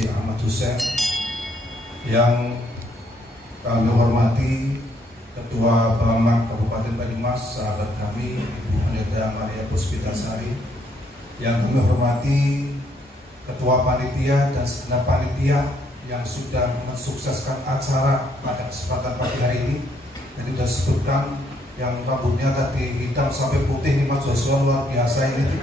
Haji Ahmad Hussein, yang kami hormati Ketua Bamak Kabupaten Banyumas, sahabat kami Ibu Pendeta Maria Puspitasari, yang kami hormati Ketua Panitia dan segenap panitia yang sudah mensukseskan acara pada kesempatan pagi hari ini. Jadi sudah disebutkan yang rambutnya tadi hitam sampai putih ini Mas Joshua, luar biasa ini.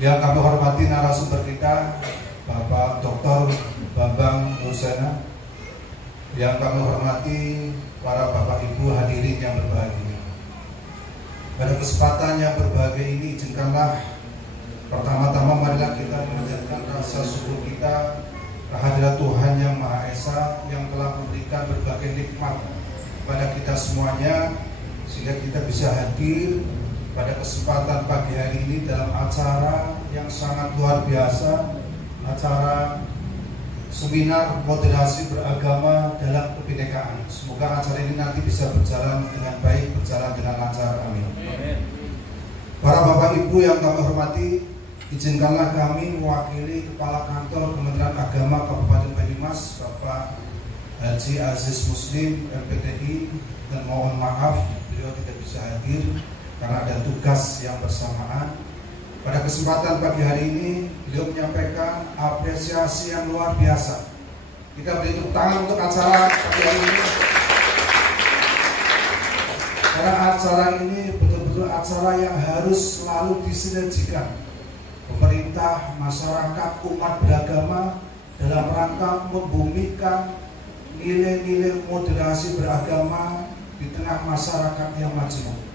Yang kami hormati narasumber kita Bapak Dr. Bambang Mursena, yang kami hormati para Bapak Ibu hadirin yang berbahagia. Pada kesempatan yang berbahagia ini, izinkanlah pertama-tama marilah kita menjadikan rasa syukur kita kehadirat Tuhan Yang Maha Esa yang telah memberikan berbagai nikmat kepada kita semuanya, sehingga kita bisa hadir pada kesempatan pagi hari ini dalam acara yang sangat luar biasa, acara seminar moderasi beragama dalam kebinekaan. Semoga acara ini nanti bisa berjalan dengan baik, berjalan dengan lancar. Amin. Para Bapak Ibu yang kami hormati, izinkanlah kami mewakili Kepala Kantor Kementerian Agama Kabupaten Banyumas, Bapak Haji Aziz Muslim LPTI, dan mohon maaf beliau tidak bisa hadir karena ada tugas yang bersamaan. Pada kesempatan pagi hari ini beliau menyampaikan apresiasi yang luar biasa. Kita beri tepuk tangan untuk acara pagi hari ini, karena acara ini betul-betul acara yang harus selalu disinergikan pemerintah, masyarakat, umat beragama dalam rangka membumikan nilai-nilai moderasi beragama di tengah masyarakat yang majemuk.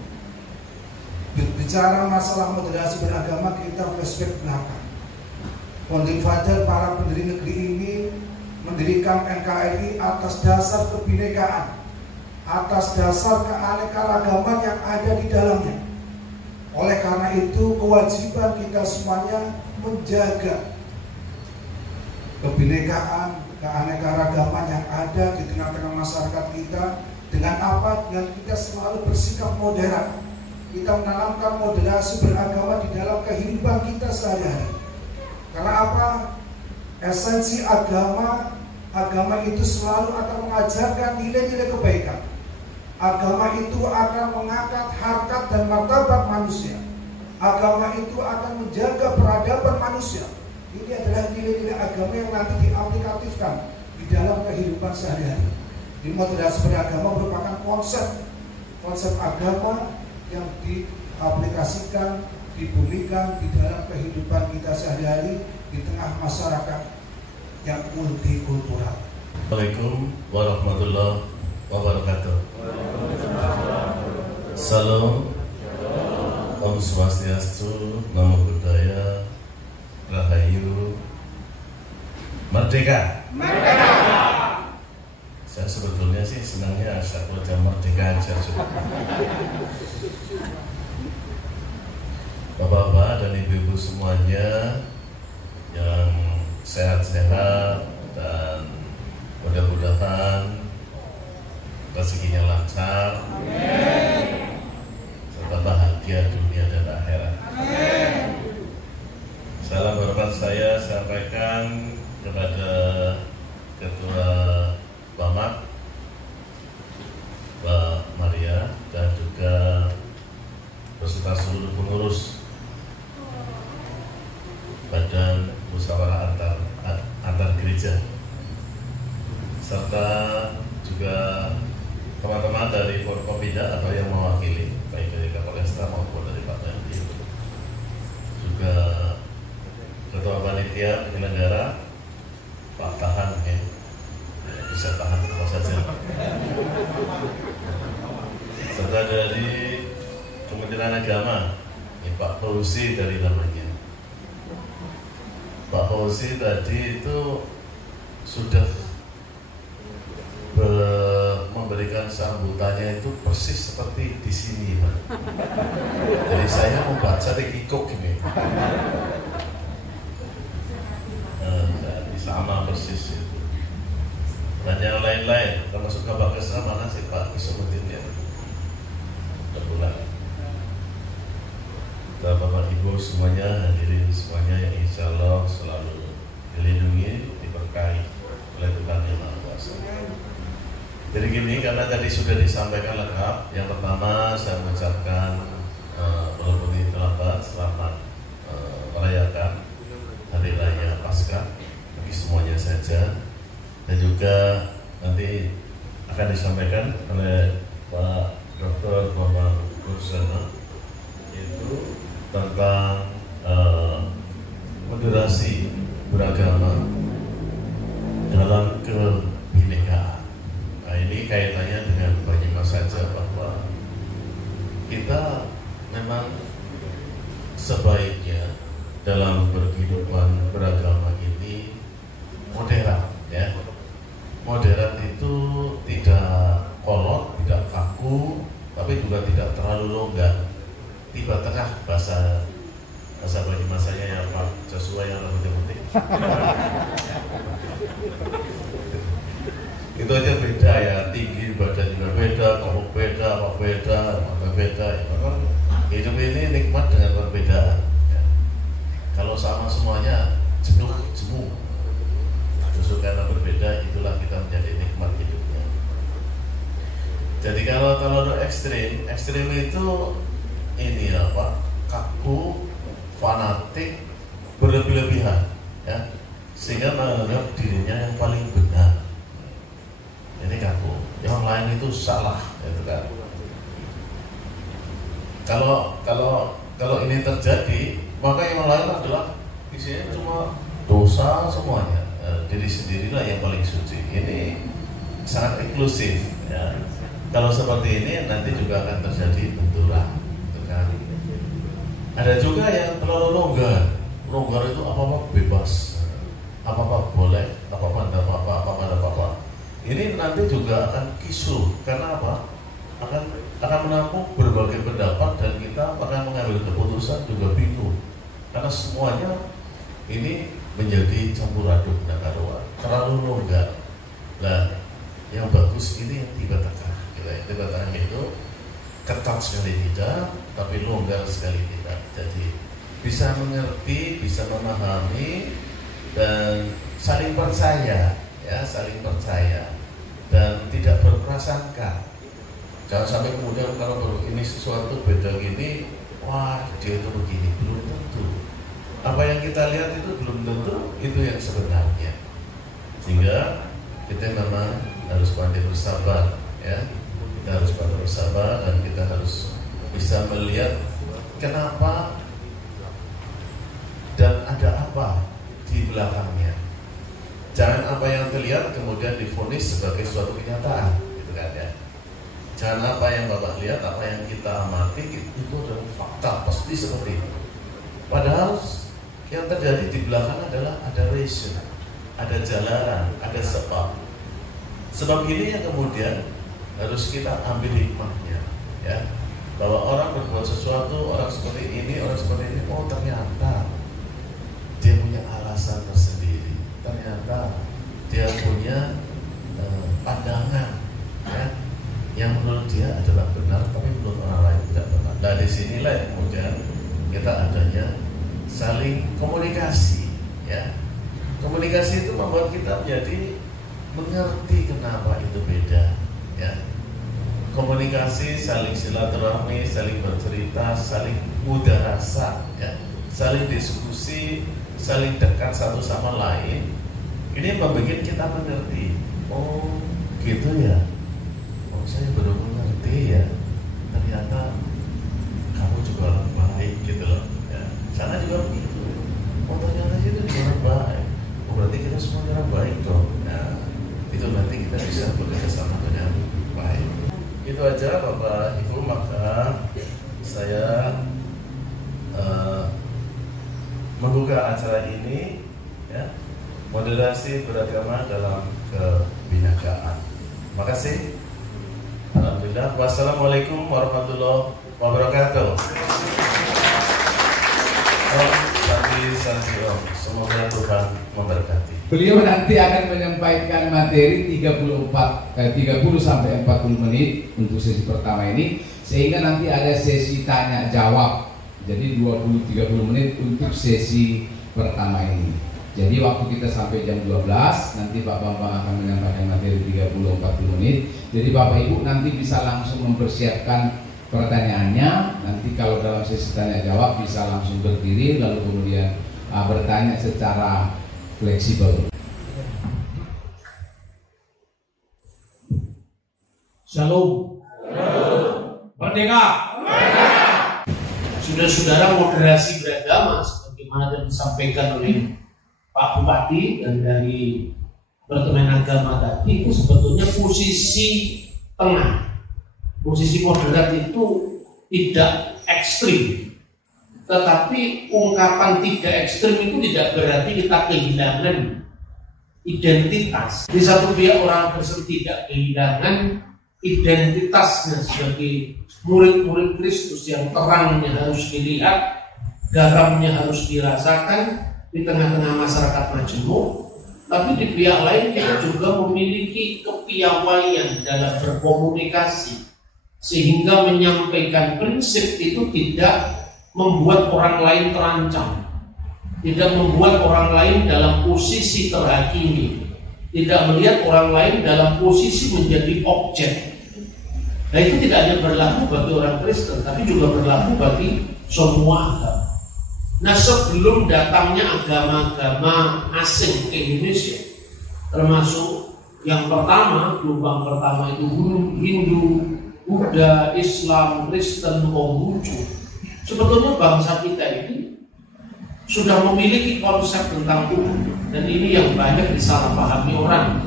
Bicara masalah moderasi beragama, kita flashback belakang. Founding Father, para pendiri negeri ini mendirikan NKRI atas dasar kebinekaan, atas dasar keanekaragaman yang ada di dalamnya. Oleh karena itu, kewajiban kita semuanya menjaga kebinekaan, keanekaragaman yang ada di tengah-tengah masyarakat kita. Dengan apa? Dengan kita selalu bersikap moderat. Kita menanamkan moderasi beragama di dalam kehidupan kita sehari-hari. Karena apa? Esensi agama itu selalu akan mengajarkan nilai-nilai kebaikan. Agama itu akan mengangkat harkat dan martabat manusia. Agama itu akan menjaga peradaban manusia. Ini adalah nilai-nilai agama yang nanti diaplikatifkan di dalam kehidupan sehari-hari. Di moderasi beragama merupakan konsep agama yang diaplikasikan, dibumikan di dalam kehidupan kita sehari-hari di tengah masyarakat yang multikultural. Assalamualaikum warahmatullahi wabarakatuh. Salam, Om Swastiastu, Namo Buddhaya, Rahayu, Merdeka. Saya sebetulnya sih senangnya asal wajah merdeka aja. Bapak-bapak dan ibu-ibu semuanya yang sehat-sehat dan mudah-mudahan rezekinya lancar, serta bahagia dunia dan akhirat. Salam hormat saya sampaikan kepada Ketua Bamak, Mbak Maria, dan juga beserta seluruh pengurus Badan Musyawarah antar gereja, serta juga teman-teman dari Forkopimda atau yang mewakili baik dari Kapolresta maupun dari Pak Dandim, juga Ketua Panitia Penyelenggara Pak Tahan, ya. Bisa tahan apa saja, serta dari Kementerian Agama, ini Pak Fauzi dari namanya. Pak Fauzi tadi itu sudah memberikan sambutannya itu persis seperti di sini, Pak. Jadi saya membaca di kikuk ini, sama persis itu. Dan yang lain-lain, termasuk Kabar Kesra, mana sih Pak Kesebutin ya? Terpulang. Bapak Ibu semuanya, hadirin semuanya yang insya Allah selalu dilindungi, diberkahi oleh Tuhan Yang Maha Kuasa. Jadi gini, karena tadi sudah disampaikan lengkap. Yang pertama saya mengucapkan walaupun ini terlambat, selamat merayakan Hari Raya Paskah bagi semuanya saja. Dan juga nanti akan disampaikan oleh Pak Dr. Bambang Ursana itu tentang moderasi beragama dalam kebinekaan. Nah, ini kaitannya dengan Banyumas saja, bahwa kita memang sebaiknya dalam berkehidupan beragama ini moderat, ya. Moderat itu tidak kolot, tidak kaku, tapi juga tidak terlalu longgar. Tiba tengah bahasa Banyumas saya ya Pak Joshua yang rambutnya putih. Itu aja beda ya, tinggi badan juga beda, gemuk beda, apa beda, maka beda. Ya, kan hidup ini nikmat dengan perbedaan. Ya. Kalau sama semuanya jenuh, jemu. Justru karena berbeda itulah kita menjadi nikmat hidupnya. Jadi kalau ekstrim itu ini apa? Kaku, fanatik, berlebih-lebihan, ya, sehingga menganggap dirinya yang paling benar. Ini kaku, yang lain itu salah, itu kan. Kalau ini terjadi, maka yang lain adalah isinya cuma dosa semuanya. Diri sendirilah yang paling suci. Ini sangat eksklusif, ya. Kalau seperti ini nanti juga akan terjadi benturan, gitu kan. Ada juga yang terlalu longgar. Longgar itu apa-apa bebas, apa-apa boleh, apa-apa tidak apa-apa, apa-apa tidak apa-apa. Ini nanti juga akan kisruh, karena apa? Akan menampung berbagai pendapat dan kita akan mengambil keputusan juga bingung, karena semuanya ini menjadi campur aduk dan karuan, terlalu longgar. Nah, yang bagus ini yang tiba tengah. Tiba tengah itu ketat sekali tidak, tapi longgar sekali tidak. Jadi bisa mengerti, bisa memahami, dan saling percaya, ya, saling percaya dan tidak berprasangka. Jangan sampai kemudian kalau ini sesuatu beda gini, wah dia itu begini, belum tentu. Apa yang kita lihat itu belum tentu itu yang sebenarnya. Sehingga kita memang harus pandai bersabar, ya. Kita harus pandai bersabar dan kita harus bisa melihat kenapa dan ada apa di belakangnya. Jangan apa yang terlihat kemudian divonis sebagai suatu kenyataan, gitu kan, ya. Jangan apa yang Bapak lihat, apa yang kita amati itu adalah fakta, pasti seperti itu. Padahal yang terjadi di belakang adalah ada reason, ada jalanan, ada sebab. Sebab ini yang kemudian harus kita ambil hikmahnya, ya. Bahwa orang berbuat sesuatu, orang seperti ini, oh ternyata dia punya alasan tersendiri. Ternyata dia punya pandangan, ya, yang menurut dia adalah benar, tapi menurut orang lain tidak benar. Nah, disinilah yang kemudian kita adanya saling komunikasi, ya. Komunikasi itu membuat kita menjadi mengerti kenapa itu beda, ya. Komunikasi, saling silaturahmi, saling bercerita, saling mudarasa, ya, saling diskusi, saling dekat satu sama lain. Ini membuat kita mengerti. Oh, gitu ya. Oh, saya baru mengerti ya. Ternyata kamu juga orang baik, gitu loh. Ya. Sana juga begitu. Oh, ternyata itu orang baik. Oh, berarti kita semua orang baik dong. Nah, itu nanti kita bisa bekerja sama dengan baik. Itu aja Bapak Ibu, maka saya membuka acara ini, ya, moderasi beragama dalam kebinekaan. Makasih. Alhamdulillah. Wassalamualaikum warahmatullahi wabarakatuh. Semoga Tuhan memberkati. Beliau nanti akan menyampaikan materi 30 sampai 40 menit untuk sesi pertama ini, sehingga nanti ada sesi tanya jawab. Jadi 20-30 menit untuk sesi pertama ini. Jadi waktu kita sampai jam 12, nanti Pak Bambang akan menyampaikan materi 30-40 menit. Jadi Bapak Ibu nanti bisa langsung mempersiapkan pertanyaannya. Nanti kalau dalam sesi tanya jawab bisa langsung berdiri lalu kemudian bertanya secara fleksibel. Shalom. Merdeka. Saudara-saudara, moderasi beragama sebagaimana yang disampaikan oleh Pak Bupati dan dari Departemen Agama tadi, itu sebetulnya posisi tengah, posisi moderat itu tidak ekstrim. Tetapi ungkapan tidak ekstrim itu tidak berarti kita kehilangan identitas. Di satu pihak orang Kristen tidak kehilangan identitasnya sebagai murid-murid Kristus yang terangnya harus dilihat, garamnya harus dirasakan di tengah-tengah masyarakat majemuk. Tapi di pihak lain kita juga memiliki kepiawaian dalam berkomunikasi, sehingga menyampaikan prinsip itu tidak membuat orang lain terancam, tidak membuat orang lain dalam posisi terhakimi, tidak melihat orang lain dalam posisi menjadi objek. Nah, itu tidak hanya berlaku bagi orang Kristen, tapi juga berlaku bagi semua agama. Nah, sebelum datangnya agama-agama asing ke Indonesia, termasuk yang pertama, gelombang pertama itu Hindu, Buddha, Islam, Kristen, Konghucu, sebetulnya bangsa kita ini sudah memiliki konsep tentang Tuhan, dan ini yang banyak disalahpahami orang.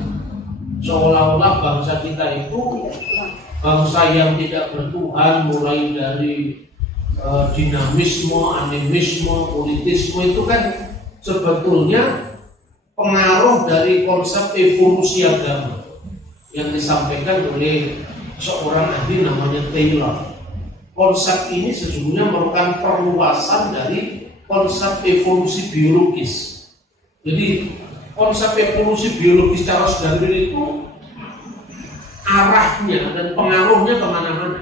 Seolah-olah bangsa kita itu bangsa yang tidak bertuhan, mulai dari dinamisme, animisme, politisme, itu kan sebetulnya pengaruh dari konsep evolusi agama yang disampaikan oleh seorang ahli namanya Taylor. Konsep ini sesungguhnya merupakan perluasan dari konsep evolusi biologis. Jadi konsep evolusi biologis secara sederhana itu arahnya dan pengaruhnya kemana-mana.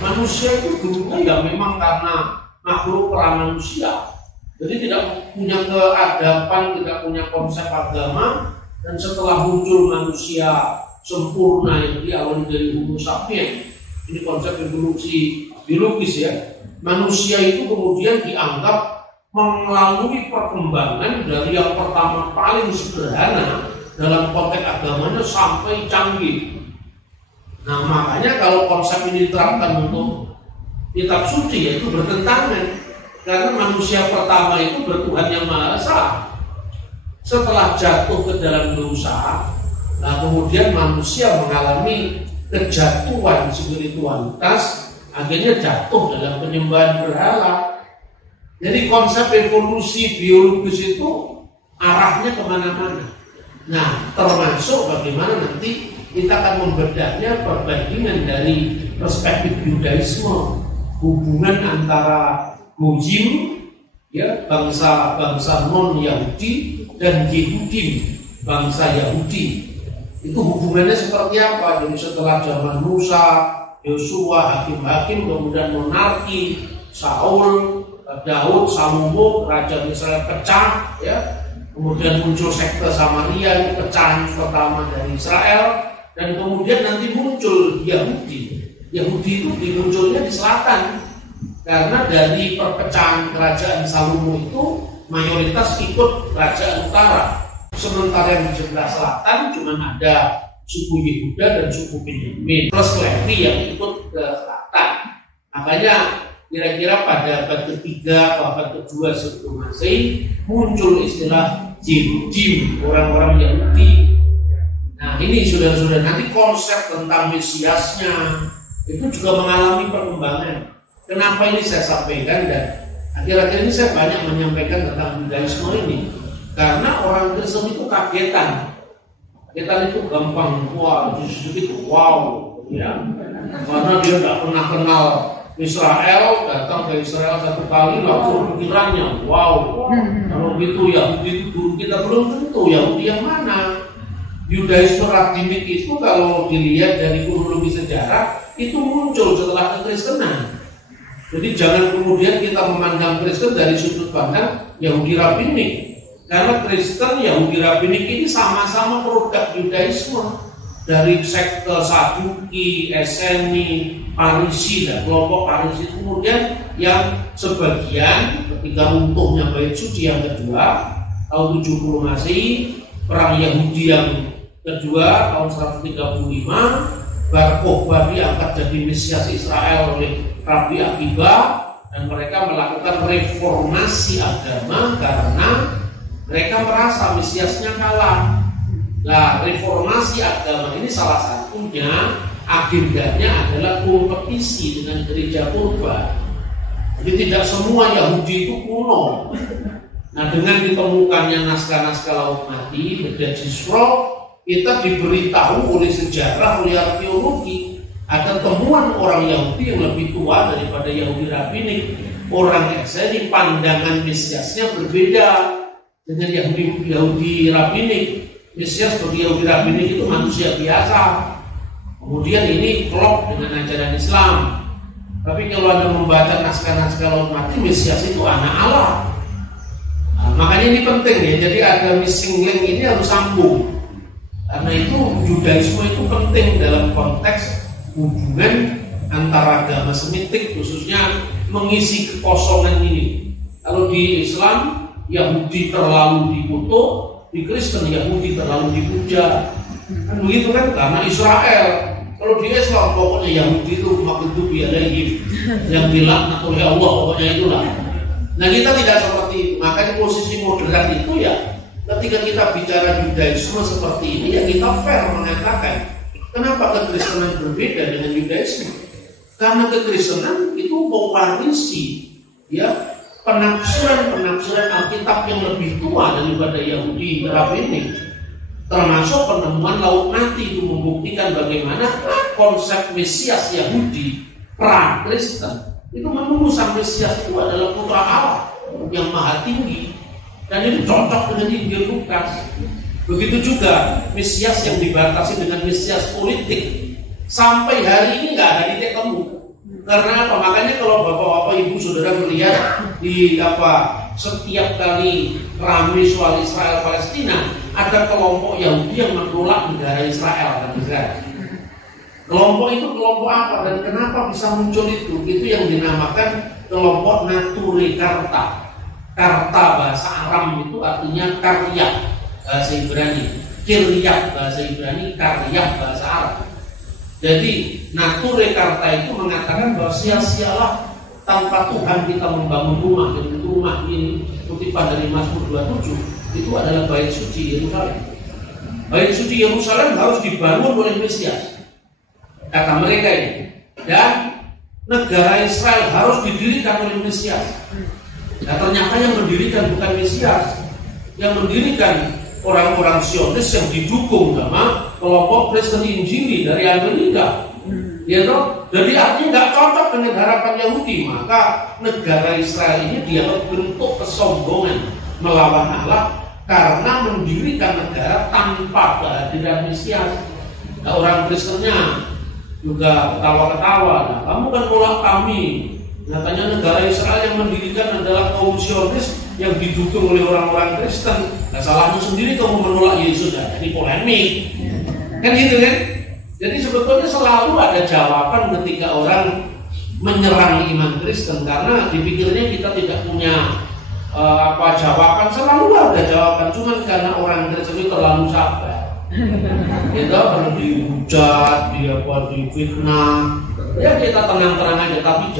Manusia itu dulunya ya memang karena makhluk pramanusia, jadi tidak punya keadaban, tidak punya konsep agama. Dan setelah muncul manusia sempurna yang diawali dari Homo sapiens, ini konsep evolusi biologis ya, manusia itu kemudian dianggap melalui perkembangan dari yang pertama paling sederhana dalam konteks agamanya sampai canggih. Nah, makanya kalau konsep ini diterapkan untuk kitab suci, yaitu bertentangan, karena manusia pertama itu bertuhan yang Maha Esa. Setelah jatuh ke dalam dosa, nah kemudian manusia mengalami kejatuhan spiritualitas, akhirnya jatuh dalam penyembahan berhala. Jadi konsep evolusi biologis itu arahnya kemana-mana. Nah, termasuk bagaimana nanti kita akan membedahnya perbandingan dari perspektif Yudaisme, hubungan antara Goyim, ya, bangsa non Yahudi, dan Yehudim, bangsa Yahudi. Itu hubungannya seperti apa? Jadi setelah zaman Musa, Yosua, hakim-hakim, kemudian monarki, Saul, Daud, Salomo, kerajaan Israel pecah, ya. Kemudian muncul sekte Samaria, itu pecahan pertama dari Israel. Dan kemudian nanti muncul Yahudi. Yahudi itu dimunculnya di selatan, karena dari perpecahan kerajaan Salomo itu mayoritas ikut kerajaan utara. Sementara yang di sebelah selatan cuma ada suku Yehuda dan suku Benyamin plus Levi yang ikut ke selatan. Makanya kira-kira pada abad ketiga atau abad kedua sebelum Masehi muncul istilah Yehudim, orang-orang Yahudi. Nah, ini saudara-saudara, nanti konsep tentang Mesiasnya itu juga mengalami perkembangan. Kenapa ini saya sampaikan, dan akhir-akhir ini saya banyak menyampaikan tentang Yudaisme ini, karena orang Kristen itu kagetan. Kagetan itu gampang, wah, justru itu wow, ya. Karena dia tidak pernah kenal Israel, datang ke Israel satu kali, lalu pikirannya, wow, kalau gitu Yahudi itu guru kita, belum tentu Yahudi yang mana. Yudaisme rabbinik itu kalau dilihat dari kronologi sejarah itu muncul setelah kekristenan. Jadi jangan kemudian kita memandang Kristen dari sudut pandang Yahudi rabbinik, Karena Kristen, Yahudi Rabbinik ini sama-sama produk Yudaisme, dari sekte Saduki, Eseni, Parisi, dan kelompok Parisi. Kemudian yang sebagian ketika runtuhnya Bait Suci yang kedua tahun 70 Masehi, perang Yahudi yang kedua tahun 135, Bar Kokhba diangkat jadi Mesias Israel oleh Rabbi Akiba, dan mereka melakukan reformasi agama karena mereka merasa Mesiasnya kalah. Nah, reformasi agama ini salah satunya agendanya adalah kompetisi dengan gereja purba. Jadi tidak semua Yahudi itu kuno. Nah, dengan ditemukannya naskah-naskah Laut Mati, The Dead Sea Scrolls, kita diberitahu oleh sejarah, oleh arkeologi, ada temuan orang Yahudi yang lebih tua daripada Yahudi Rabbinik. Orang Eseni pandangan Mesiasnya berbeda dengan Yahudi Rabbinik. Mesias bagi Yahudi Rabbinik itu manusia biasa. Kemudian ini klop dengan ajaran Islam. Tapi kalau Anda membaca naskah-naskah Laut Mati, Mesias itu anak Allah. Nah, makanya ini penting ya. Jadi ada missing link ini harus sambung. Karena itu Yudaisme itu penting dalam konteks hubungan antara agama Semitik, khususnya mengisi kekosongan ini. Kalau di Islam, Yahudi terlalu dikutuk, di Kristen Yahudi terlalu dipuja. Kan begitu kan? Karena Israel. Kalau di Islam pokoknya Yahudi itu maghdubi alaihim, yang dilaknat oleh Allah, pokoknya itulah. Nah, kita tidak seperti itu. Makanya posisi moderat itu ya, ketika kita bicara Yudaisme seperti ini, ya kita fair mengatakan kenapa kekristenan berbeda dengan Yudaisme. Karena kekristenan itu mewarisi ya penafsiran Alkitab yang lebih tua daripada Yahudi Rabbinik, termasuk penemuan Laut Mati itu membuktikan bagaimana konsep Mesias Yahudi pra-Kristen itu menunggu sang Mesias itu adalah putra Allah yang maha tinggi, dan itu cocok dengan Injil Lukas. Begitu juga Mesias yang dibatasi dengan Mesias politik sampai hari ini nggak ada titik temu. Karena apa? Makanya kalau bapak-bapak, ibu, saudara melihat di setiap kali ramai soal Israel Palestina, ada kelompok Yahudi yang menolak negara Israel dan Israel. Kelompok itu kelompok apa dan kenapa bisa muncul itu? Itu yang dinamakan kelompok Nature Karta. Karta bahasa Aram itu artinya karya bahasa Ibrani, kiryat bahasa Ibrani, karya bahasa Arab. Jadi Nature Karta itu mengatakan bahwa sia-sialah tanpa Tuhan kita membangun rumah, dan itu rumah ini kutipan dari Mazmur 27 itu adalah Bait Suci Yerusalem. Bait Suci Yerusalem harus dibangun oleh Mesias, kata mereka ini, dan negara Israel harus didirikan oleh Mesias. Nah, ternyata yang mendirikan bukan Mesias, yang mendirikan orang-orang Zionis yang didukung sama kelompok Kristen Injili dari Amerika. Ya toh? Jadi artinya nggak cocok dengan harapan Yahudi. Maka negara Israel ini dianggap bentuk kesombongan melawan Allah karena mendirikan negara tanpa kehadiran Mesias. Nah, orang Kristennya juga ketawa-ketawa. Nah, kamu kan nolak kami. Nyatanya negara Israel yang mendirikan adalah kaum Zionis yang didukung oleh orang-orang Kristen. Nah, salahmu sendiri kamu menolak Yesus. Nah, jadi polemik. Kan gitu kan? Jadi sebetulnya selalu ada jawaban ketika orang menyerang iman Kristen, karena dipikirnya kita tidak punya jawaban. Selalu ada jawaban, cuman karena orang Kristen itu terlalu sabar. Kita kalau dihujat, difitnah, ya kita tenang-tenang aja, tapi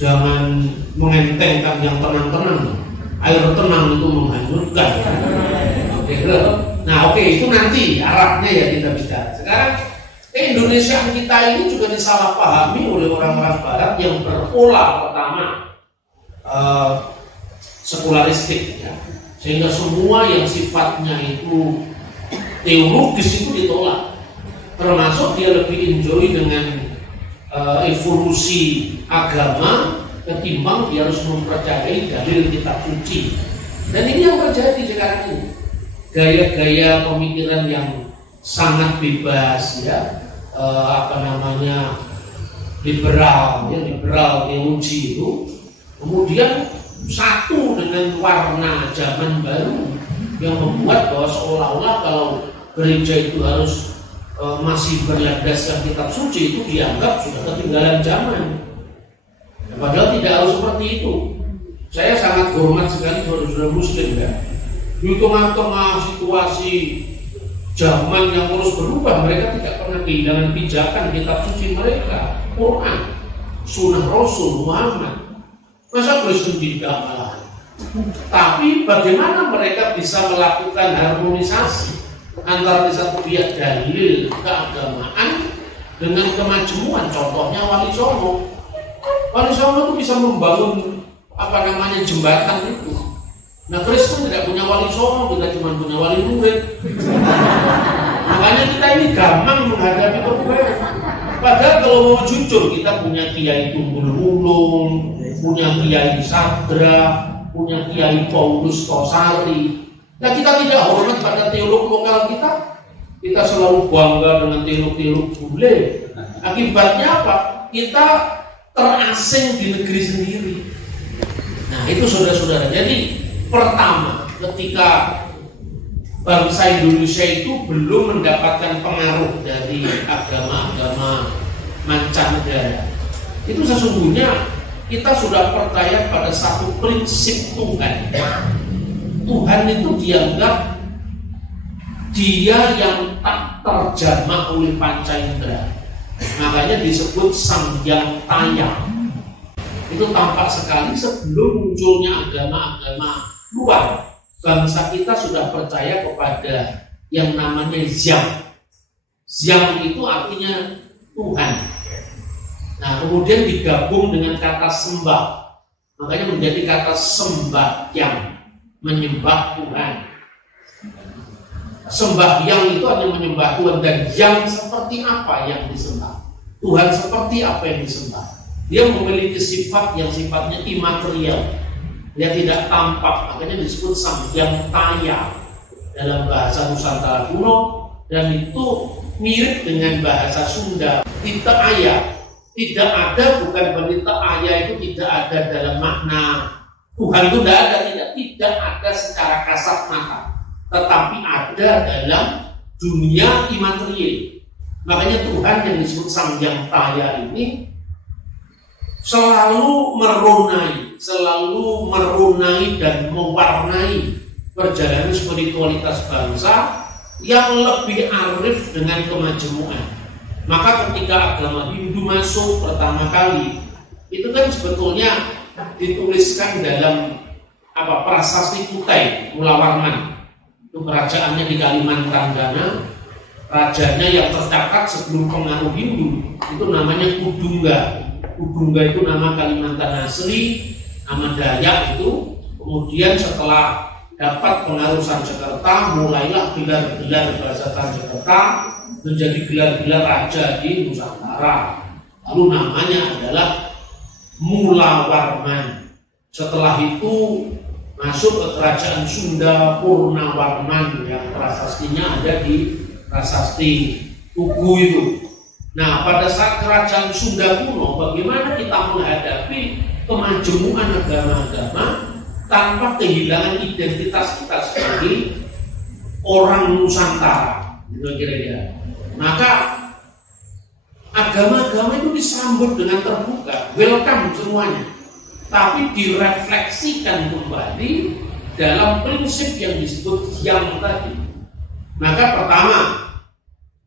jangan mengentengkan yang tenang-tenang. Air tenang itu menghanyutkan. Nah, oke, itu nanti arahnya ya kita bicara. Sekarang Indonesia kita ini juga disalahpahami oleh orang-orang Barat yang berpola pertama sekularistik, ya. Sehingga semua yang sifatnya itu teologis itu ditolak, termasuk dia lebih enjoy dengan evolusi agama ketimbang dia harus mempercayai dalil kitab suci. Dan ini yang terjadi sekarang ini. Gaya-gaya pemikiran yang sangat bebas, ya, liberal teologi itu kemudian satu dengan warna zaman baru yang membuat bahwa seolah-olah kalau gereja itu harus masih berlandaskan kitab suci, itu dianggap sudah ketinggalan zaman. Padahal tidak harus seperti itu. Saya sangat hormat sekali saudara-saudara Muslim ya. Di tengah-tengah situasi zaman yang terus berubah, mereka tidak pernah kehilangan pijakan kitab suci mereka, Quran, Sunnah Rasul Muhammad. Masa Kristen tidak malah? Tapi bagaimana mereka bisa melakukan harmonisasi antara di satu pihak dalil keagamaan dengan kemajemuan? Contohnya Wali Songo. Wali Songo itu bisa membangun jembatan itu. Nah, Kristen tidak punya Wali Songo, kita cuma punya Wali Murid. Makanya kita ini gampang menghadapi perubahan. Padahal kalau mau jujur, kita punya Kiai Tunggul Wulung, punya Kiai Sadra, punya Kiai Paulus Tosari. Nah, kita tidak hormat pada teolog lokal kita. Kita selalu bangga dengan teolog-teolog bule. Akibatnya apa? Kita terasing di negeri sendiri. Nah, itu saudara-saudara. Jadi pertama, ketika bangsa Indonesia itu belum mendapatkan pengaruh dari agama-agama mancanegara, itu sesungguhnya kita sudah percaya pada satu prinsip Tuhan. Tuhan itu dianggap dia yang tak terjamah oleh panca indera. Makanya disebut Sang Hyang Tayang. Itu tampak sekali sebelum munculnya agama-agama luar. Bangsa kita sudah percaya kepada yang namanya Zyang. Zyang itu artinya Tuhan. Nah, kemudian digabung dengan kata sembah. Makanya menjadi kata sembahyang, menyembah Tuhan. Sembahyang itu hanya menyembah Tuhan, dan yang seperti apa yang disembah. Tuhan seperti apa yang disembah. Dia memiliki sifat yang sifatnya imaterial. Dia tidak tampak, makanya disebut Sang Hyang Tayang dalam bahasa Nusantara kuno, dan itu mirip dengan bahasa Sunda. Tita Aya, tidak ada, bukan berita Aya itu tidak ada dalam makna Tuhan itu tidak ada secara kasat mata, tetapi ada dalam dunia imaterial. Makanya Tuhan yang disebut Sang Hyang Tayang ini selalu merunai dan mewarnai perjalanan spiritualitas bangsa yang lebih arif dengan kemajemukan. Maka ketika agama Hindu masuk pertama kali, itu kan sebetulnya dituliskan dalam Prasasti Kutai Mulawarman. Itu kerajaannya di Kalimantan Gana. Rajanya yang tercatat sebelum pengaruh Hindu itu namanya Kudungga. Kudungga itu nama Kalimantan asli, nama Dayak itu. Kemudian setelah dapat pengaruh Sansekerta, mulailah gelar-gelar bahasa Sansekerta menjadi gelar-gelar raja di Nusantara. Lalu namanya adalah Mulawarman. Setelah itu masuk ke kerajaan Sunda Purnawarman, yang prasastinya ada di Prasasti Tugu itu. Nah, pada saat kerajaan Sunda kuno, bagaimana kita menghadapi kemajemukan agama-agama tanpa kehilangan identitas kita sebagai orang Nusantara, gitu kira-kira. Maka agama-agama itu disambut dengan terbuka, welcome semuanya, tapi direfleksikan kembali dalam prinsip yang disebut yang tadi. Maka pertama,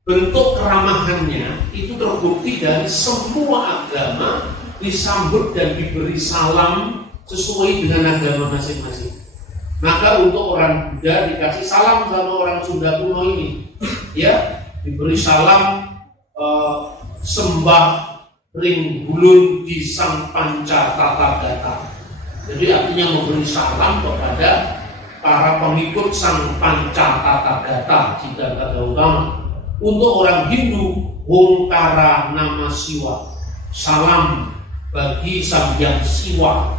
bentuk keramahannya itu terbukti dari semua agama disambut dan diberi salam sesuai dengan agama masing-masing. Maka untuk orang Buddha dikasih salam sama orang Sunda kuno ini, ya, diberi salam sembah ring bulun di sang panca tathagata. Jadi artinya memberi salam kepada para pengikut sang panca tathagata, Siddhartha Gautama. Untuk orang Hindu, Hongkara Nama Siwa, salam bagi Sang Hyang Siwa.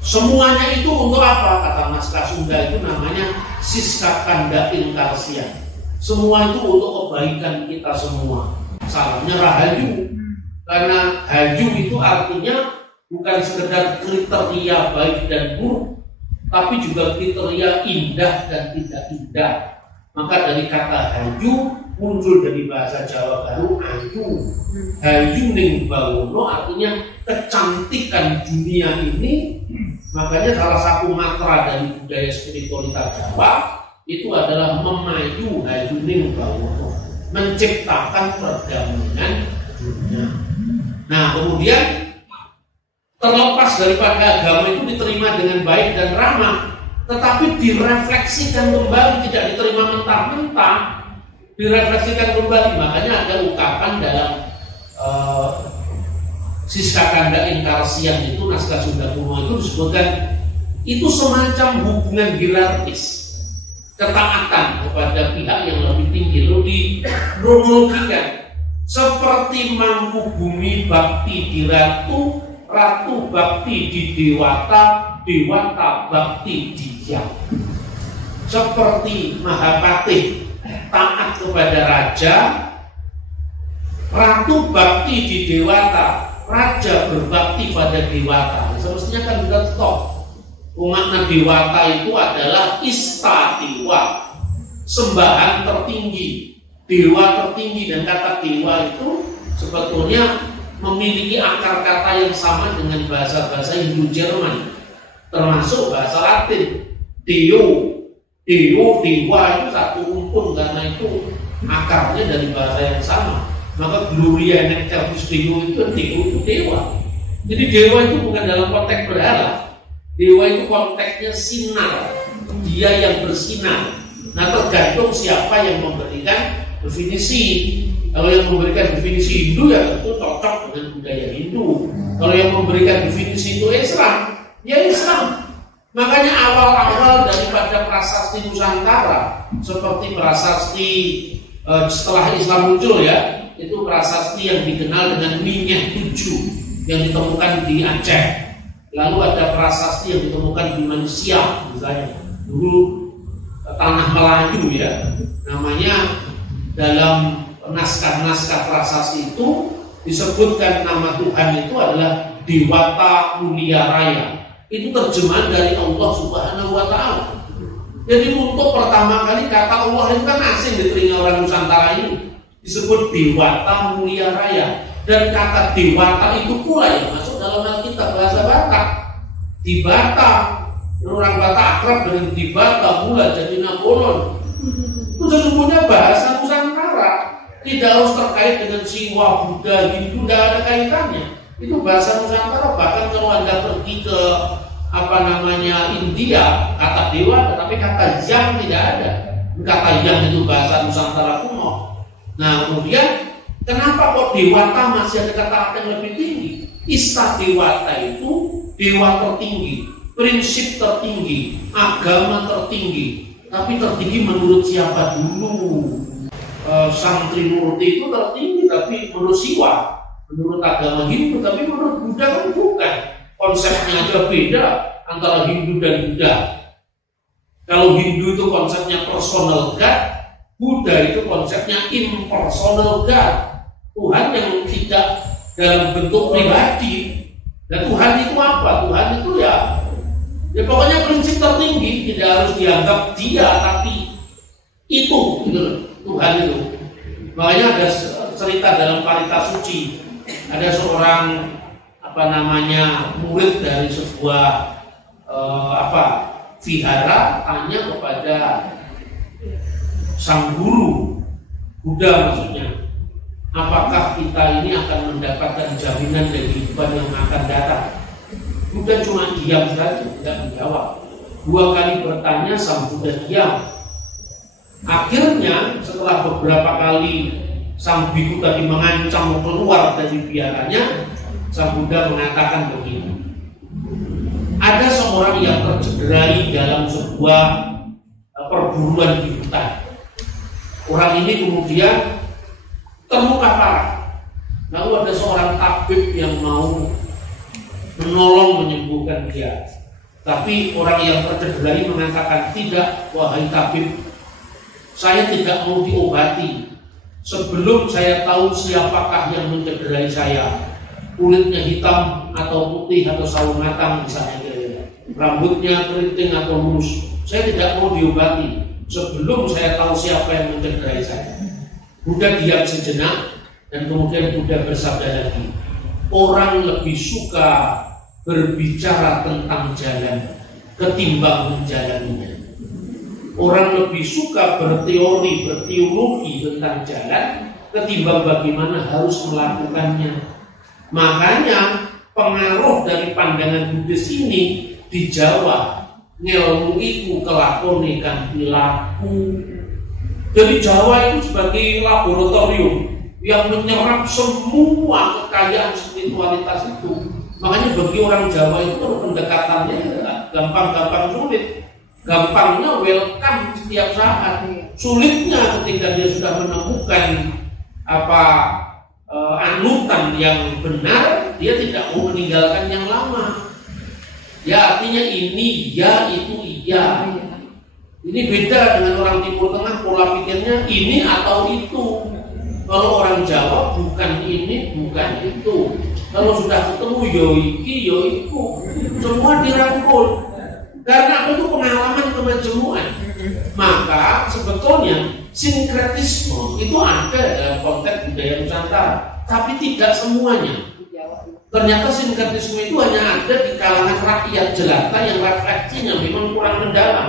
Semuanya itu untuk apa? Kata naskah Sunda itu namanya Siska Kanda Inkarsia. Semua itu untuk kebaikan kita semua. Salamnya Rahayu, karena Hayu itu artinya bukan sekedar kriteria baik dan buruk, tapi juga kriteria indah dan tidak indah. Maka dari kata hayu muncul dari bahasa Jawa baru ayu. Hayu ning bawono artinya kecantikan dunia ini. Makanya salah satu mantra dari budaya spiritualitas Jawa itu adalah memayu hayu ning bawono, menciptakan perdamaian dunia. Nah, kemudian terlepas daripada agama itu diterima dengan baik dan ramah, tetapi direfleksikan kembali, tidak diterima mentah-mentah, direfleksikan kembali. Makanya ada ungkapan dalam Siska Kanda Inkarsian itu, naskah Sunda kuno itu disebutkan itu semacam hubungan hierarkis, ketaatan kepada pihak yang lebih tinggi. Lalu dikronologikan seperti mangku bumi bakti di ratu, ratu bakti di dewata, dewata bakti di yang. Seperti Mahapatih taat kepada raja, ratu bakti di dewata, raja berbakti pada dewata. Semestinya kan sudah stop. Makna dewata itu adalah istadewa, sembahan tertinggi, dewa tertinggi. Dan kata dewa itu sebetulnya memiliki akar kata yang sama dengan bahasa-bahasa Hindu Jerman, termasuk bahasa Latin. Deo, dewa itu satu rumpun karena itu akarnya dari bahasa yang sama. Maka Gloria Nectaris Deo itu dewa. Jadi dewa itu bukan dalam konteks berhala. Dewa itu konteksnya sinar, dia yang bersinar. Nah, tergantung siapa yang memberikan definisi. Kalau yang memberikan definisi Hindu ya tentu cocok dengan budaya Hindu. Kalau yang memberikan definisi itu Islam, ya Islam. Makanya awal-awal daripada prasasti Nusantara, seperti prasasti setelah Islam muncul ya, itu prasasti yang dikenal dengan Ninyeh 7 yang ditemukan di Aceh. Lalu ada prasasti yang ditemukan di Malaysia, misalnya dulu tanah Melayu ya, namanya dalam naskah-naskah prasasti itu disebutkan nama Tuhan itu adalah Dewata Mulia Raya. Itu terjemahan dari Allah Subhanahu wa Ta'ala. Jadi untuk pertama kali kata Allah itu kan asing di telinga orang Nusantara ini, disebut Dewata Mulia Raya. Dan kata dewata itu pula yang masuk dalam Alkitab bahasa Batak. Di Batak, orang Batak akrab dengan di Batak, mula jadi Napoleon. Itu sesungguhnya bahasa Nusantara, tidak harus terkait dengan Siwa, Buddha, Hindu, tidak ada kaitannya. Itu bahasa Nusantara. Bahkan kalau Anda pergi ke India, kata dewa, tetapi kata yang tidak ada. Kata yang itu bahasa Nusantara kuno. Nah, kemudian kenapa kok dewata masih ada kata yang lebih tinggi? Istadewata itu dewa tertinggi, prinsip tertinggi, agama tertinggi. Tapi tertinggi menurut siapa dulu? Sang Trimurti itu tertinggi, tapi menurut Siwa, menurut agama Hindu, tapi menurut Buddha kan bukan. Konsepnya aja beda antara Hindu dan Buddha. Kalau Hindu itu konsepnya personal God, Buddha itu konsepnya impersonal God. Tuhan yang tidak dalam bentuk pribadi. Dan Tuhan itu apa? Tuhan itu ya pokoknya prinsip tertinggi, tidak harus dianggap dia, tapi itu gitu, Tuhan itu. Makanya ada cerita dalam Parita Suci, ada seorang murid dari sebuah vihara tanya kepada sang guru Buddha, maksudnya, apakah kita ini akan mendapatkan jaminan dari kehidupan yang akan datang? Buddha cuma diam saja, tidak menjawab. 2 kali bertanya, sang Buddha diam. Akhirnya setelah beberapa kali sang biku tadi mengancam keluar dari biaranya, sang Buddha mengatakan begini: ada seorang yang tercederai dalam sebuah perburuan di hutan. Orang ini kemudian terluka parah. Lalu ada seorang tabib yang mau menolong menyembuhkan dia. Tapi orang yang tercederai mengatakan, tidak, wahai tabib, saya tidak mau diobati sebelum saya tahu siapakah yang mencederai saya. Kulitnya hitam atau putih atau sawo matang misalnya. rambutnya keriting atau lurus, saya tidak mau diobati sebelum saya tahu siapa yang mencederai saya. Buddha diam sejenak dan kemudian Buddha bersabda lagi, orang lebih suka berbicara tentang jalan ketimbang menjalaninya. Orang lebih suka berteori, berteologi tentang jalan ketimbang bagaimana harus melakukannya. Makanya pengaruh dari pandangan Buddhis ini di Jawa, ngelmu iku kelakone kan perilaku. Jadi Jawa itu sebagai laboratorium yang menyerap semua kekayaan spiritualitas itu. Makanya bagi orang Jawa itu pendekatannya gampang-gampang sulit. Gampangnya welcome setiap saat. Sulitnya ketika dia sudah menemukan anutan yang benar, dia tidak mau meninggalkan yang lama. Ya artinya ini ya, itu iya. Ini beda dengan orang Timur Tengah, pola pikirnya ini atau itu. Kalau orang Jawa bukan ini, bukan itu. Kalau sudah ketemu yoiki, yoiku, semua dirangkul. Karena itu pengalaman kemajemuan. Maka sebetulnya sinkretisme itu ada dalam konteks budaya Nusantara, tapi tidak semuanya. Ternyata sinkretisme itu hanya ada di kalangan rakyat jelata yang refleksinya memang kurang mendalam.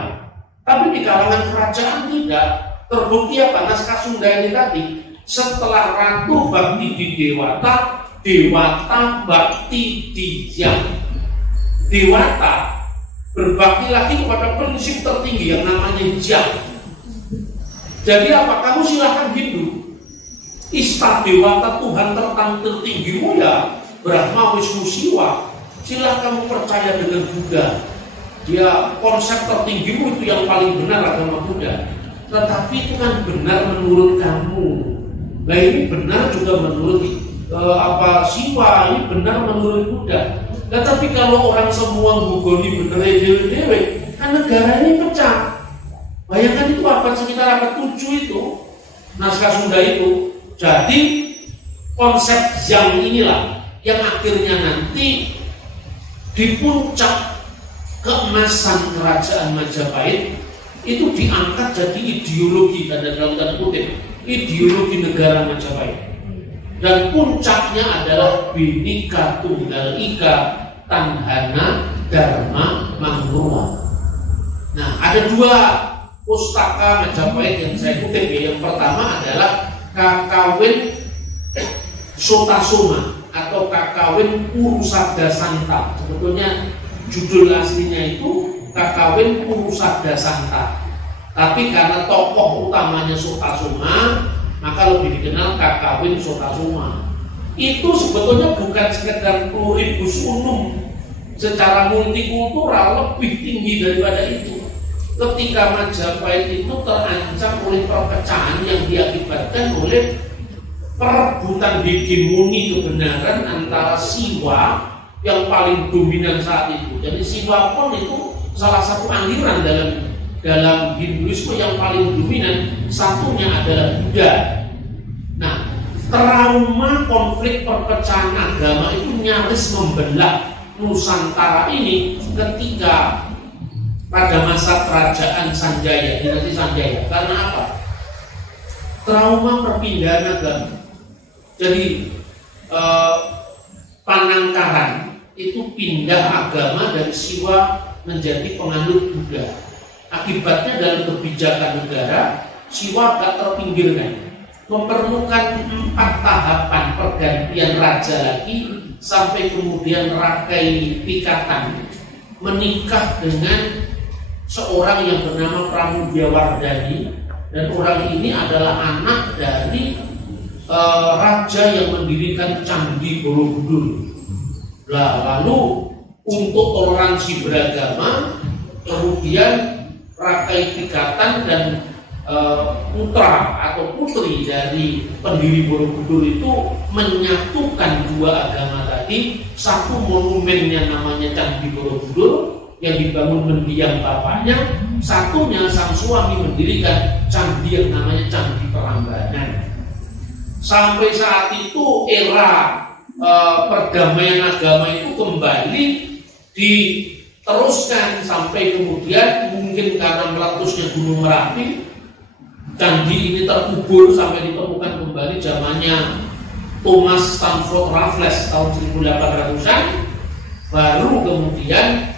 Tapi di kalangan kerajaan tidak. Terbukti apa? Naskah Sunda ini tadi, setelah ratu bakti di Dewata, Dewata bakti di Hyang. Dewata berbakti lagi kepada prinsip tertinggi yang namanya Hyang. Jadi apa? Kamu silahkan Hindu, Ista Dewata Tuhan tertinggimu ya Brahma, Wisnu, Siwa. Silahkan kamu percaya dengan Buddha. Dia konsep tertinggimu itu yang paling benar agama Buddha. Tetapi itu kan benar menurut kamu. Nah ini benar juga menurut Siwa, ini benar menurut Buddha. Nah tapi kalau orang semua ngugoni bener dewe, kan negara ini pecah. Bayangkan itu abad sekitar abad 7 itu naskah Sunda itu. Jadi konsep yang inilah yang akhirnya nanti di puncak keemasan kerajaan Majapahit itu diangkat jadi ideologi, tanda kutip, ideologi negara Majapahit. Dan puncaknya adalah Bhinneka Tunggal Ika Tanhana Dharma Manggruwa. Nah, ada dua pustaka Majapahit yang saya kutip ya. Yang pertama adalah Kakawin Sotasoma atau Kakawin Purusada Santa. Sebetulnya judul aslinya itu Kakawin Purusada Santa. Tapi karena tokoh utamanya Sotasoma, maka lebih dikenal Kakawin Sotasoma. Itu sebetulnya bukan sekedar pluribus unum, secara multikultural lebih tinggi daripada itu. Ketika Majapahit itu terancam oleh perpecahan yang diakibatkan oleh perebutan hegemoni kebenaran antara Siwa yang paling dominan saat itu. Jadi Siwa pun itu salah satu aliran dalam Hinduisme yang paling dominan, satunya adalah Buddha. Nah, trauma konflik perpecahan agama itu nyaris membelah Nusantara ini ketika pada masa kerajaan Sanjaya, dinasti Sanjaya. Karena apa? Trauma perpindahan agama. Jadi Panangkaran itu pindah agama dari Siwa menjadi penganut Buddha. Akibatnya dalam kebijakan negara, Siwa agak terpinggirkan, memerlukan 4 tahapan pergantian raja lagi sampai kemudian Rakai Pikatan menikah dengan seorang yang bernama Pramudiawardhani, dan orang ini adalah anak dari raja yang mendirikan Candi Borobudur. Lalu untuk toleransi beragama, kemudian Rakai Pikatan dan putra atau putri dari pendiri Borobudur itu menyatukan dua agama tadi. Satu monumennya namanya Candi Borobudur yang dibangun mendiang bapaknya, satunya sang suami mendirikan candi yang namanya Candi Prambanan. Sampai saat itu era perdamaian agama itu kembali di teruskan sampai kemudian mungkin karena meletusnya Gunung Merapi, candi ini terkubur sampai ditemukan kembali zamannya Thomas Stamford Raffles tahun 1800-an. Baru kemudian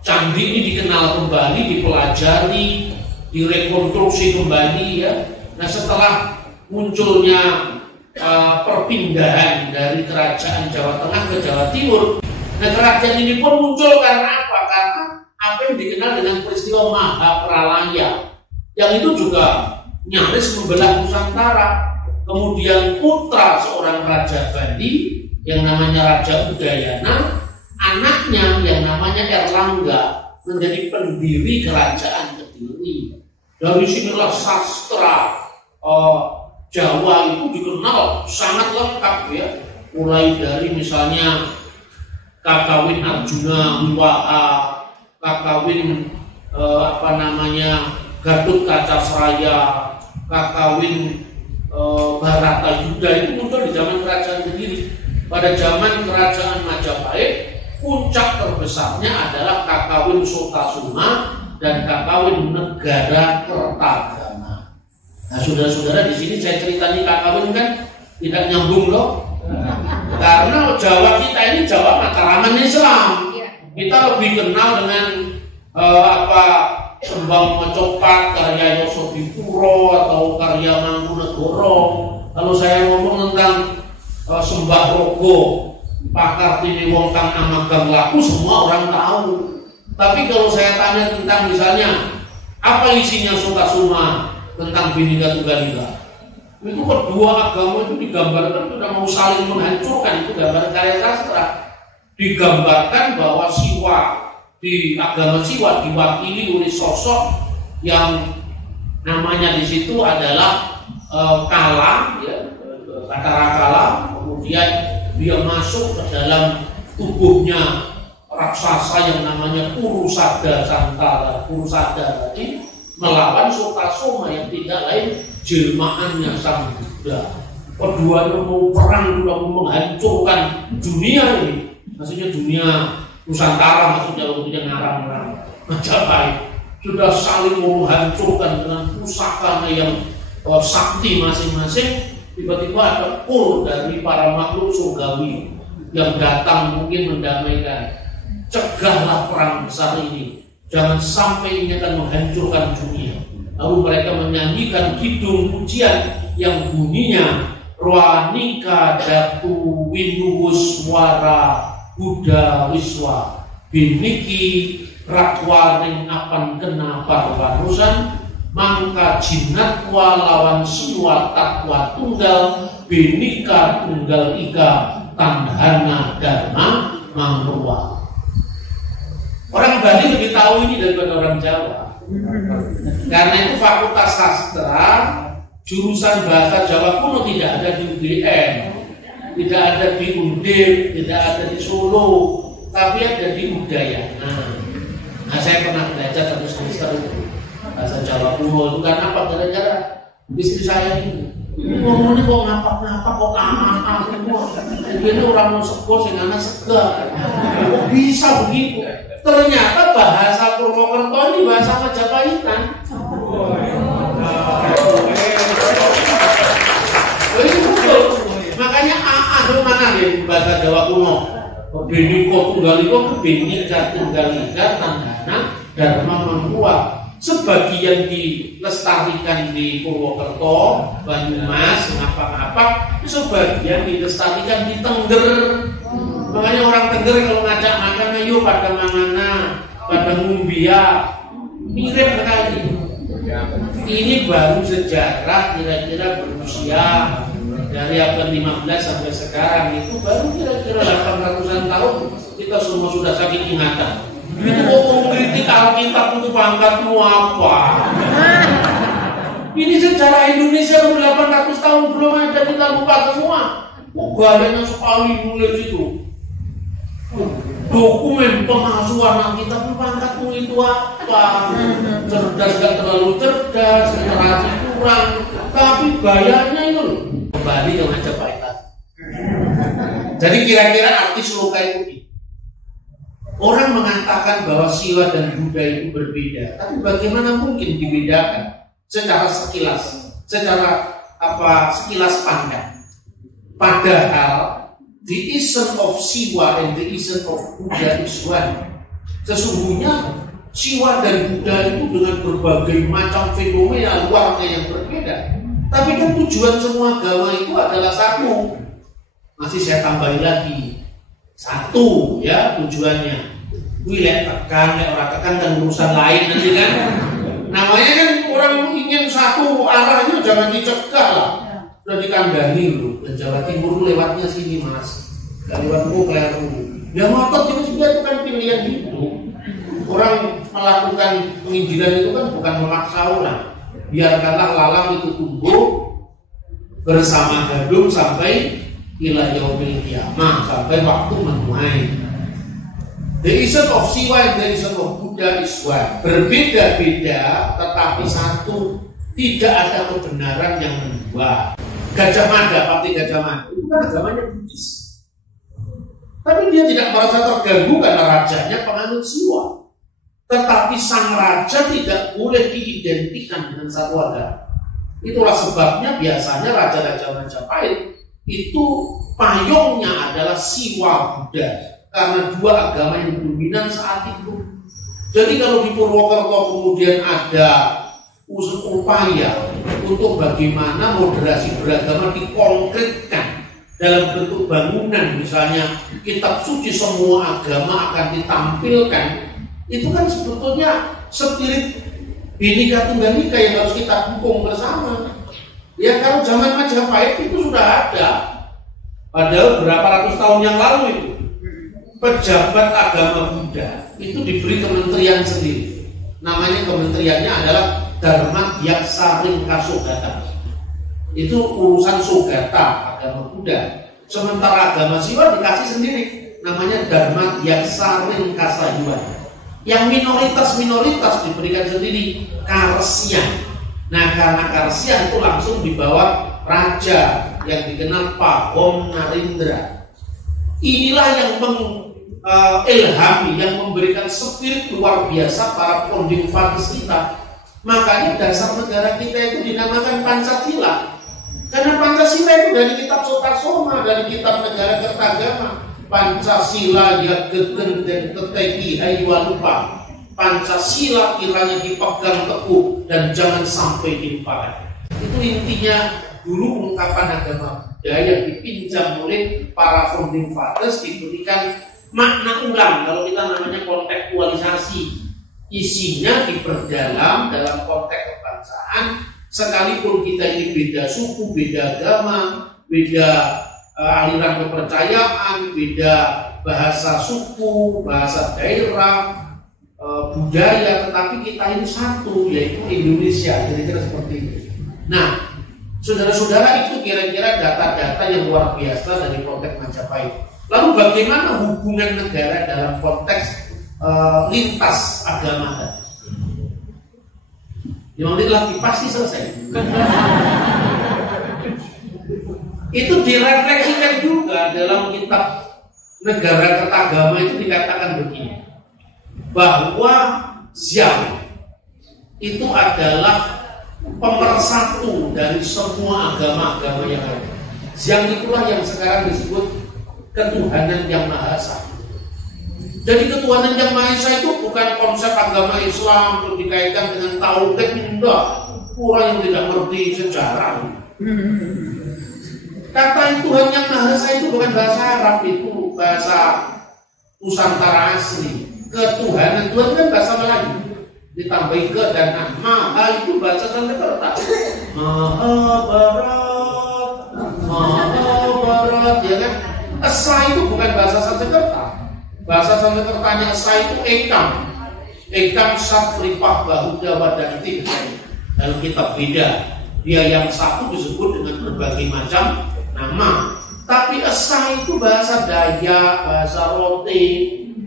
candi ini dikenal kembali, dipelajari, direkonstruksi kembali ya. Nah, setelah munculnya perpindahan dari kerajaan Jawa Tengah ke Jawa Timur, nah kerajaan ini pun muncul karena apa? Karena apa yang dikenal dengan peristiwa Mahapralaya, yang itu juga nyaris membelah Nusantara. Kemudian putra seorang raja Bali yang namanya Raja Udayana, anaknya yang namanya Erlangga menjadi pendiri kerajaan Kediri. Dari sinilah sastra Jawa itu dikenal sangat lengkap ya, mulai dari misalnya Kakawin Arjuna Wiwaha, Kakawin Gatut Kaca Seraya, Kakawin Barata Yuda, itu muncul di zaman kerajaan Kediri. Pada zaman kerajaan Majapahit, puncak terbesarnya adalah Kakawin Sotasuma dan Kakawin Negara Kertagama. Nah, saudara-saudara, di sini saya ceritanya Kakawin kan tidak nyambung loh. Karena Jawa kita ini Jawa mataraman Islam. Kita lebih kenal dengan Sembang Mocopat, karya Yosodipuro atau karya Mangkunegoro. Kalau saya ngomong tentang Sembah Rogo, Pakar Tini Wong Kang Amagang Laku, semua orang tahu. Tapi kalau saya tanya tentang misalnya apa isinya Sotasuma tentang Bhinneka Tunggal Ika, itu kedua agama itu digambarkan sudah mau saling menghancurkan. Itu gambar karya sastra. Digambarkan bahwa Siwa, di agama Siwa diwakili oleh sosok yang namanya di situ adalah Kala, ya, Batara Kala. Kemudian dia masuk ke dalam tubuhnya raksasa yang namanya Purusada Santara. Purusada tadi melawan Sotasoma yang tidak lain jelmaannya Sang Buddha. Keduanya mau perang, sudah mau menghancurkan dunia ini. Maksudnya dunia Nusantara, maksudnya kemudian ngarang-ngarang Majapahit sudah saling mau menghancurkan dengan pusakanya yang sakti masing-masing. Tiba-tiba ada pur dari para makhluk surgawi yang datang mungkin mendamaikan. Cegahlah perang besar ini, jangan sampai ini akan menghancurkan dunia. Lalu mereka menyanyikan kidung pujian yang bunyinya Roanika Datu Winuwus Wara Buddha Wiswa Biniki Rakwaring Apan Kena Parwanusan Mangka Jinat Walawan Siwa Takwa Tunggal Bhinneka Tunggal Ika Tandhana Dharma Mangruwa. Orang Bali lebih tahu ini daripada orang Jawa. Karena itu Fakultas Sastra jurusan Bahasa Jawa Kuno tidak ada di UGM, tidak ada di Undip, tidak ada di Solo, tapi ada di Udayana. Nah, saya pernah belajar satu semester itu Bahasa Jawa Kuno. Itu kan apa? Gara-gara istri saya ini ngomongnya kok ngapak-ngapak, kok semua. Ini orang mau sego, sing anak sega. Kok bisa begitu? Ternyata bahasa Purwokerto ini bahasa Majapahitan. Itu betul. Makanya itu mana nih bahasa Jawa Kuno? Bhinneka Tunggal Ika, Bhinneka Tunggal Ika Tandhana Dharma Mangruwa. Sebagian dilestarikan di Purwokerto, Banyumas, ngapak-ngapak. Sebagian dilestarikan di Tengger. Makanya orang Tengger kalau ngajak makan, ayo pada mangana, pada ngumbia, mirip sekali. Ini baru sejarah kira-kira berusia dari abad 15 sampai sekarang, itu baru kira-kira 800-an tahun kita semua sudah saking ingatan. Itu kok mengkritik Alkitab itu pangkatmu apa? Ini sejarah Indonesia 800 tahun belum ada, kita lupa semua. Kok banyak sekali nulis itu. Dokumen pengasuhan Alkitab itu pangkatmu itu apa? Cerdas gak terlalu cerdas, literasi kurang, tapi bayarnya itu kembali ke Majapahit. Jadi kira-kira artis Loka itu Orang mengatakan bahwa Siwa dan Buddha itu berbeda, tapi bagaimana mungkin dibedakan secara sekilas, sekilas pandang? Padahal the essence of Siwa and the essence of Buddha is one. Sesungguhnya Siwa dan Buddha itu dengan berbagai macam fenomena warna yang berbeda, tapi kan tujuan semua agama itu adalah satu. Masih saya tambahin lagi, satu ya tujuannya. Wilayah tekan, orang tekan dan urusan lain nanti kan. Namanya kan orang ingin satu arahnya, jangan dicegah lah. Sudah dikandani loh. Dan Jawa Timur lewatnya sini mas, gak lewat keleru. Ya ngotot itu sudah itu kan pilihan hidup. Orang melakukan penginjilan itu kan bukan memaksa orang. Biarkanlah lalang itu tumbuh bersama gadung sampai ila yaumil qiyamah, sampai waktu menuai. The essence of Siwa and the essence of Buddha is one. Berbeda-beda tetapi satu. Tidak ada kebenaran yang mendua. Gajah Mada, Pati Gajah Mada itu kan agamanya Buddhis, tapi dia tidak merasa terganggu karena rajanya penganut Siwa. Tetapi sang raja tidak boleh diidentikan dengan satu agama. Itulah sebabnya biasanya raja-raja Majapahit itu payungnya adalah Siwa Buddha, karena dua agama yang dominan saat itu. Jadi kalau di Purwokerto kemudian ada upaya untuk bagaimana moderasi beragama dikonkretkan dalam bentuk bangunan, misalnya kitab suci semua agama akan ditampilkan, itu kan sebetulnya spirit Bhinneka Tunggal Ika yang harus kita dukung bersama. Ya kalau zaman Majapahit itu sudah ada, padahal berapa ratus tahun yang lalu itu pejabat agama Buddha itu diberi kementerian sendiri. Namanya kementeriannya adalah Dharma Yaksaringka Sogata. Itu urusan Sogata agama Buddha. Sementara agama Siwa dikasih sendiri, namanya Dharma Yaksaringka Sayuan. Yang minoritas-minoritas diberikan sendiri Karsian. Nah karena Karsian itu langsung dibawa raja yang dikenal Pahom Narindra. Inilah yang ilhami, yang memberikan spirit luar biasa para founding fathers kita. Makanya dasar negara kita itu dinamakan Pancasila. Karena Pancasila itu dari kitab Sotarsoma, dari kitab negara kertagama. Pancasila ya gegen dan keteki haywa lupa. Pancasila kiranya dipegang teguh dan jangan sampai dilupakan. Itu intinya dulu ungkapan agama Buddha yang dipinjam oleh para founding fathers, diberikan makna ulang. Kalau kita namanya kontekstualisasi, isinya diperdalam dalam konteks kebangsaan. Sekalipun kita ini beda suku, beda agama, beda aliran kepercayaan, beda bahasa suku, bahasa daerah, budaya, tetapi kita ini satu, yaitu Indonesia. Kira-kira seperti itu. Nah, saudara-saudara, itu kira-kira data-data yang luar biasa dari konteks Majapahit. Lalu bagaimana hubungan negara dalam konteks lintas agama tadi? 5 menit lagi pasti selesai. Itu direfleksikan juga dalam kitab negara kertagama. Itu dikatakan begini, bahwa Xiang itu adalah pemersatu dari semua agama-agama yang ada. Xiang itulah yang sekarang disebut ketuhanan yang Maha Esa. Jadi ketuhanan yang Maha Esa itu bukan konsep agama Islam untuk dikaitkan dengan tauhid, enggak. Orang yang tidak mengerti sejarah. Kata Tuhan yang Maha Esa itu bukan bahasa Arab, itu bahasa Nusantara asli. Ketuhanan Tuhan kan bahasa Melayu, ditambahi ke dan an. Maha itu bahasa Sanskerta. Mahabharat, ya kan? Esa itu bukan bahasa Sanskerta. Bahasa Sanskertanya Esa itu ekam. Ekam satripah bahuda wadanti. Dalam kitab Veda, dia yang satu disebut dengan berbagai macam nama. Tapi Esa itu bahasa Dayak, bahasa Rote.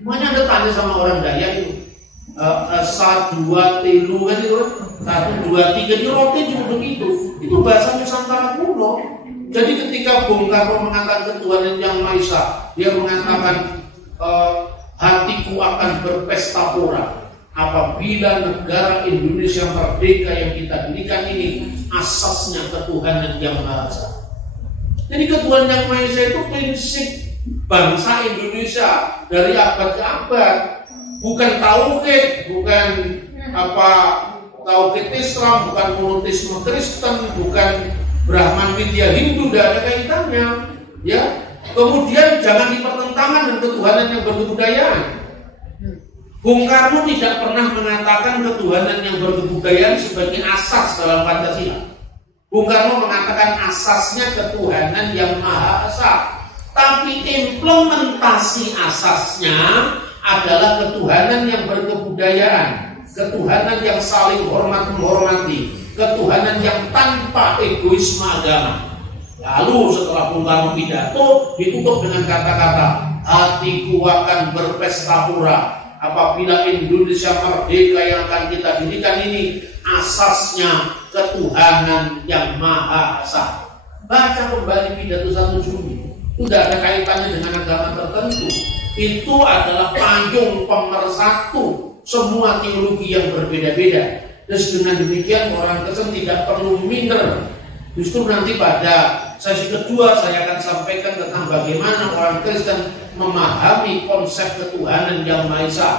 Makanya ada tanya sama orang Dayak itu, Esa 2 telu kan itu, 1 2 3 di Rote juga begitu. Itu bahasa Nusantara kuno. Jadi ketika Bung Karno mengatakan ketuhanan yang Maha Esa, dia mengatakan hatiku akan berpesta pora apabila negara Indonesia merdeka yang kita dirikan ini asasnya ketuhanan yang Maha Esa. Jadi ketuhanan yang Maha Esa itu prinsip bangsa Indonesia dari abad ke abad, bukan tauhid, bukan tauhid Islam, bukan monoteisme Kristen, bukan Brahman Widya Hindu, tidak ada kaitannya. Ya, kemudian jangan dipertentangkan dengan ketuhanan yang berkebudayaan. Bung Karno tidak pernah mengatakan ketuhanan yang berkebudayaan sebagai asas dalam Pancasila. Bung Karno mengatakan asasnya ketuhanan yang Maha Esa, tapi implementasi asasnya adalah ketuhanan yang berkebudayaan, ketuhanan yang saling hormat menghormati, ketuhanan yang tanpa egoisme agama. Lalu setelah Bung Karno pidato ditutup dengan kata-kata, hatiku akan berpesta pora apabila Indonesia merdeka yang akan kita dirikan ini asasnya ketuhanan yang Maha Esa. Baca kembali pidato 1 Juni. Itu tidak ada kaitannya dengan agama tertentu. Itu adalah payung pemersatu semua teologi yang berbeda-beda. Dan dengan demikian orang Kristen tidak perlu minder. Justru nanti pada sesi kedua saya akan sampaikan tentang bagaimana orang Kristen memahami konsep ketuhanan yang Maha Esa